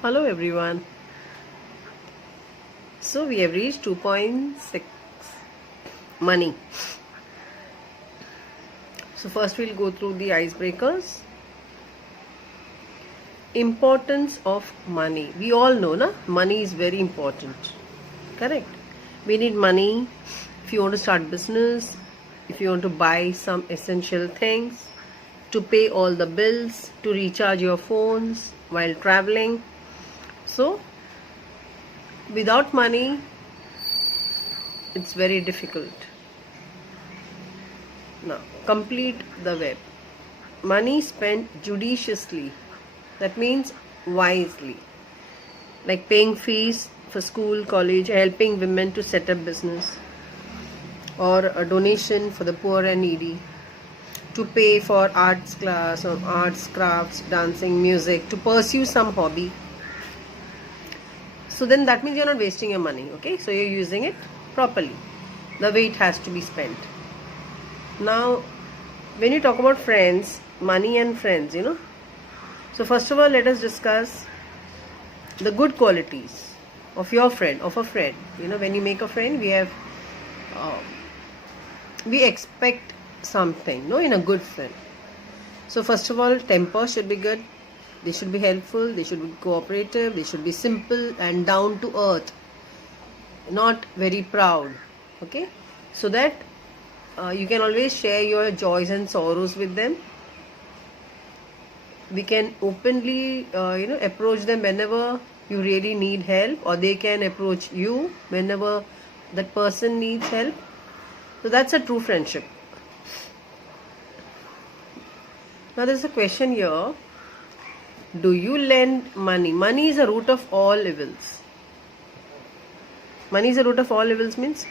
Hello everyone. So we have reached 2.6 money. So first we'll go through the icebreakers. Importance of money. We all know, na? Money is very important. Correct? We need money if you want to start business, if you want to buy some essential things, to pay all the bills, to recharge your phones while traveling. So without money, it's very difficult. Now, complete the web. Money spent judiciously. That means wisely. Like paying fees for school, college, helping women to set up business, or a donation for the poor and needy, to pay for arts class or arts, crafts, dancing, music, to pursue some hobby. So then that means you're not wasting your money, okay? So you're using it properly, the way it has to be spent. Now, when you talk about friends, money and friends, so first of all, let us discuss the good qualities of your friend, of a friend. When you make a friend, we expect something, in a good friend. So first of all, temper should be good. They should be helpful, they should be cooperative, they should be simple and down to earth, not very proud, okay? So that you can always share your joys and sorrows with them. We can openly, approach them whenever you really need help, or they can approach you whenever that person needs help. So that's a true friendship. Now there's a question here. Do you lend money? Money is a root of all evils. Money is a root of all evils means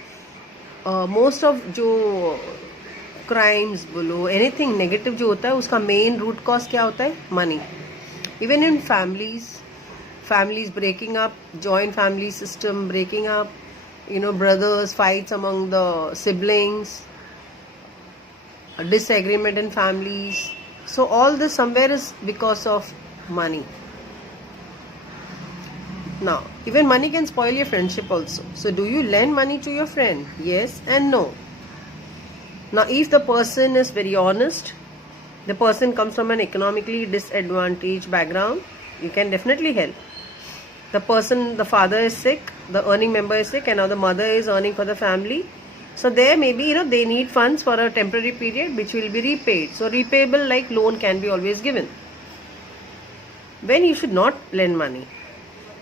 most of जो crimes बोलो, anything negative जो होता है उसका main root cause क्या होता है? Money. Even in families breaking up, joint family system breaking up, brothers, fights among the siblings, disagreement in families. So all this somewhere is because of money. Now, even money can spoil your friendship also. So do you lend money to your friend? Yes and no. Now, if the person is very honest, the person comes from an economically disadvantaged background, you can definitely help. The father is sick, the earning member is sick, and now the mother is earning for the family. So there maybe, they need funds for a temporary period which will be repaid. So repayable like loan can be always given. When you should not lend money.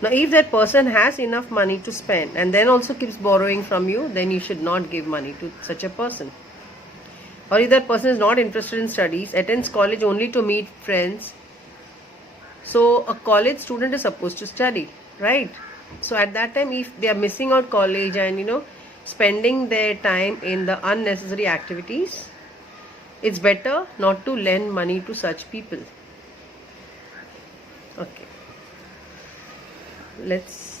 Now, if that person has enough money to spend and then also keeps borrowing from you, then you should not give money to such a person. Or if that person is not interested in studies, attends college only to meet friends. So a college student is supposed to study, right? So at that time, if they are missing out college and spending their time in the unnecessary activities, it's better not to lend money to such people. Okay. Let's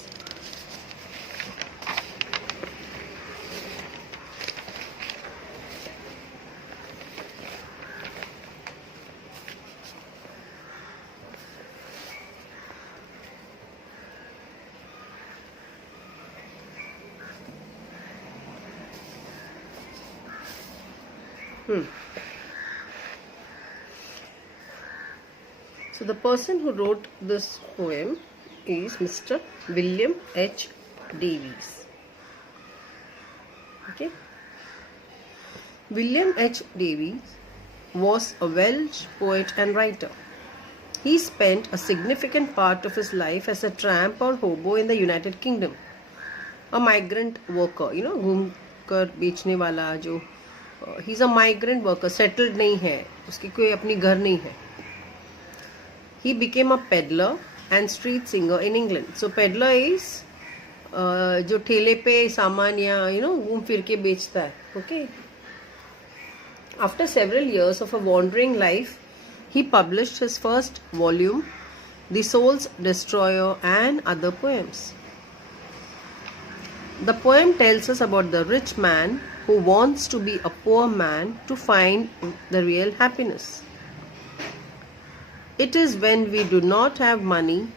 So the person who wrote this poem is Mr. William H. Davies. Okay. William H. Davies was a Welsh poet and writer. He spent a significant part of his life as a tramp or hobo in the United Kingdom. A migrant worker, घूम कर बेचने वाला जो he's a migrant worker, settled नहीं है, उसकी कोई अपनी घर नहीं है. He became a peddler and street singer in England. So peddler is जो ठेले पे सामान या घूम फिर के बेचता है. Okay. After several years of a wandering life, he published his first volume, The Soul's Destroyer and Other Poems. The poem tells us about the rich man who wants to be a poor man to find the real happiness. It is when we do not have money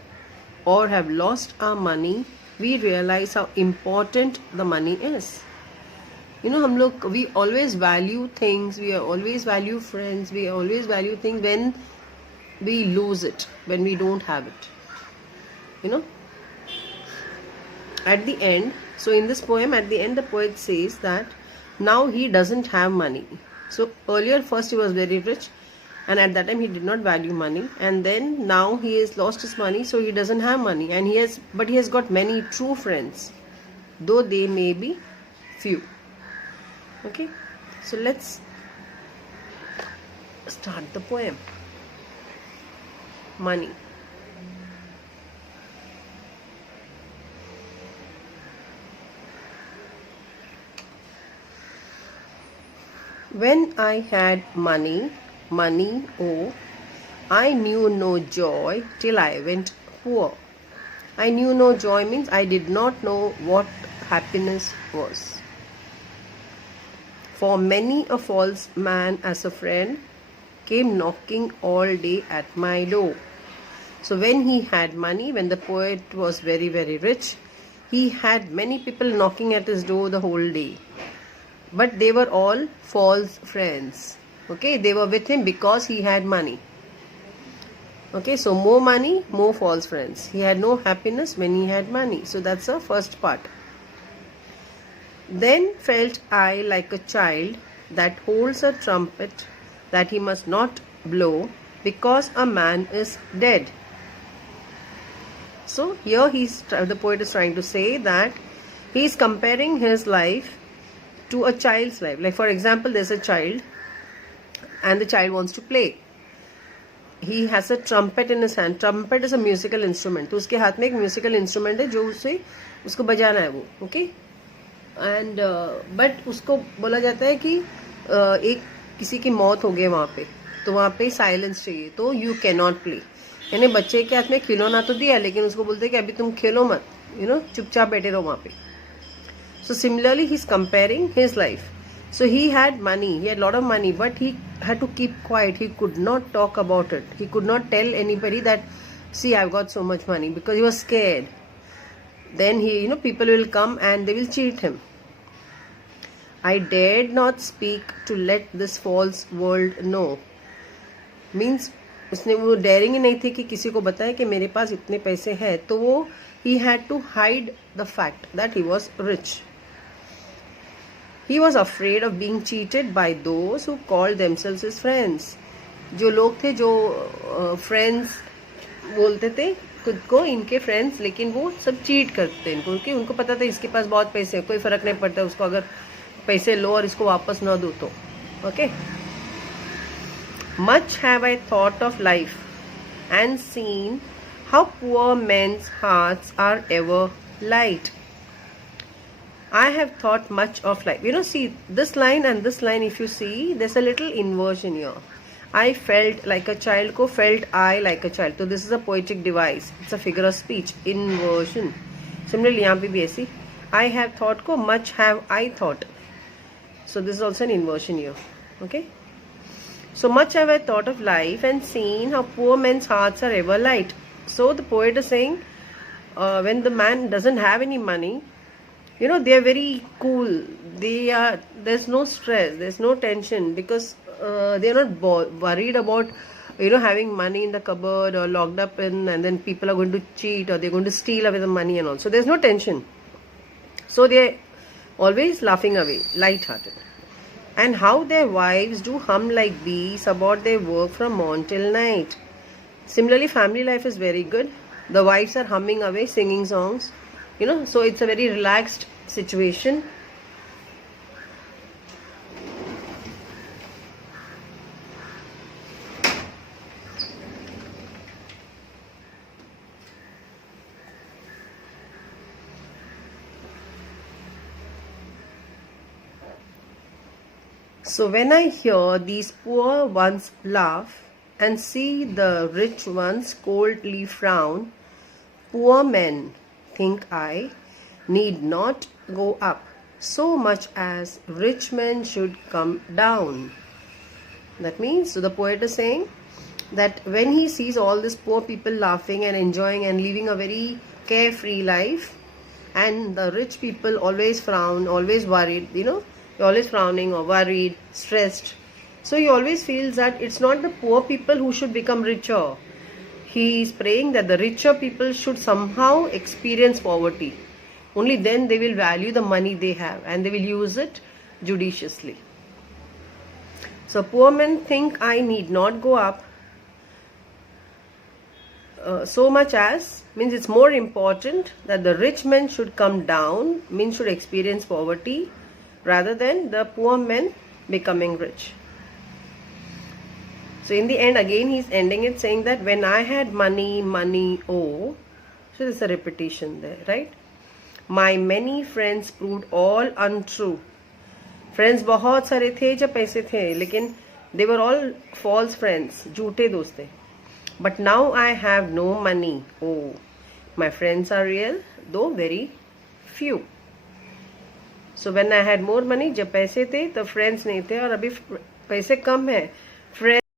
or have lost our money, we realize how important the money is. You know, हम लोग, we always value things, we always value friends, we always value things when we lose it, when we don't have it. You know, at the end, so in this poem, at the end, the poet says that now he doesn't have money. So earlier, first he was very rich, and at that time he did not value money, and then now he has lost his money, so he doesn't have money, and he has got many true friends, though they may be few. Okay, so let's start the poem. Money. When I had money, oh, I knew no joy till I went poor. I knew no joy means I did not know what happiness was. For many a false man as a friend came knocking all day at my door. So when he had money, when the poet was very, very rich, he had many people knocking at his door the whole day. But they were all false friends. Okay, they were with him because he had money. Okay, so more money, more false friends. He had no happiness when he had money. So that's the first part. Then felt I like a child that holds a trumpet that he must not blow because a man is dead. So here the poet is trying to say that he is comparing his life to a child's life. Like for example, there's a child and the child wants to play. He has a trumpet in his hand. Trumpet is a musical instrument. तो उसके हाथ में एक musical instrument है जो उसको बजाना है वो. Okay? And but उसको बोला जाता है कि एक किसी की मौत हो गई वहाँ पे, तो वहाँ पे साइलेंस चाहिए, तो you cannot play. यानी बच्चे के हाथ में खिलौना तो दिया, लेकिन उसको बोलते हैं कि अभी तुम खेलो मत, चुपचाप बैठे रहो वहाँ पे. So similarly, he's comparing his life. So he had money, he had a lot of money, but he had to keep quiet. He could not talk about it. He could not tell anybody that, see, I've got so much money, because he was scared. Then people will come and they will cheat him. I dared not speak to let this false world know. Means उसने वो daring ही नहीं थी कि किसी को बताए कि मेरे पास इतने पैसे हैं, तो वो he had to hide the fact that he was rich. He was afraid of being cheated by those who called themselves his friends. जो लोग थे जो friends बोलते थे खुद को इनके friends, लेकिन वो सब cheat करते थे इनको, क्योंकि उनको पता था इसके पास बहुत पैसे हैं, कोई फर्क नहीं पड़ता उसको अगर पैसे लो और इसको वापस ना दो तो. Okay? Much have I thought of life and seen how poor men's hearts are ever light. I have thought much of life. See, this line and this line, if you see, there's a little inversion here. I felt like a child ko felt I like a child. So this is a poetic device. It's a figure of speech. Inversion. Similarly, यहाँ पे भी ऐसी. I have thought ko much have I thought. So this is also an inversion here. Okay. So much have I thought of life and seen how poor men's hearts are ever light. So the poet is saying, when the man doesn't have any money, they are very cool. There's no stress, there's no tension, because they are not worried about having money in the cupboard or locked up in, and then people are going to cheat or they're going to steal away the money and all. So there's no tension. So they're always laughing away, light-hearted. And how their wives do hum like bees about their work from morn till night. Similarly, family life is very good. The wives are humming away, singing songs. So it's a very relaxed situation. So when I hear these poor ones laugh and see the rich ones coldly frown, poor men, think I, need not go up so much as rich men should come down. That means, so the poet is saying that when he sees all these poor people laughing and enjoying and living a very carefree life, and the rich people always frown, always worried, you're always frowning or worried, stressed. So he always feels that it's not the poor people who should become richer. He is praying that the richer people should somehow experience poverty. Only then they will value the money they have and they will use it judiciously. So poor men think I need not go up so much as, means it's more important that the rich men should come down, means should experience poverty, rather than the poor men becoming rich. So in the end, again he's ending it saying that when I had money, oh. So there's a repetition there, right? My many friends proved all untrue. Friends बहुत सारे थे जब पैसे थे, लेकिन they were all false friends, झूठे दोस्त थे. But now I have no money. Oh, my friends are real, though very few. So when I had more money, जब पैसे थे तो friends नहीं थे, और अभी पैसे कम है, friends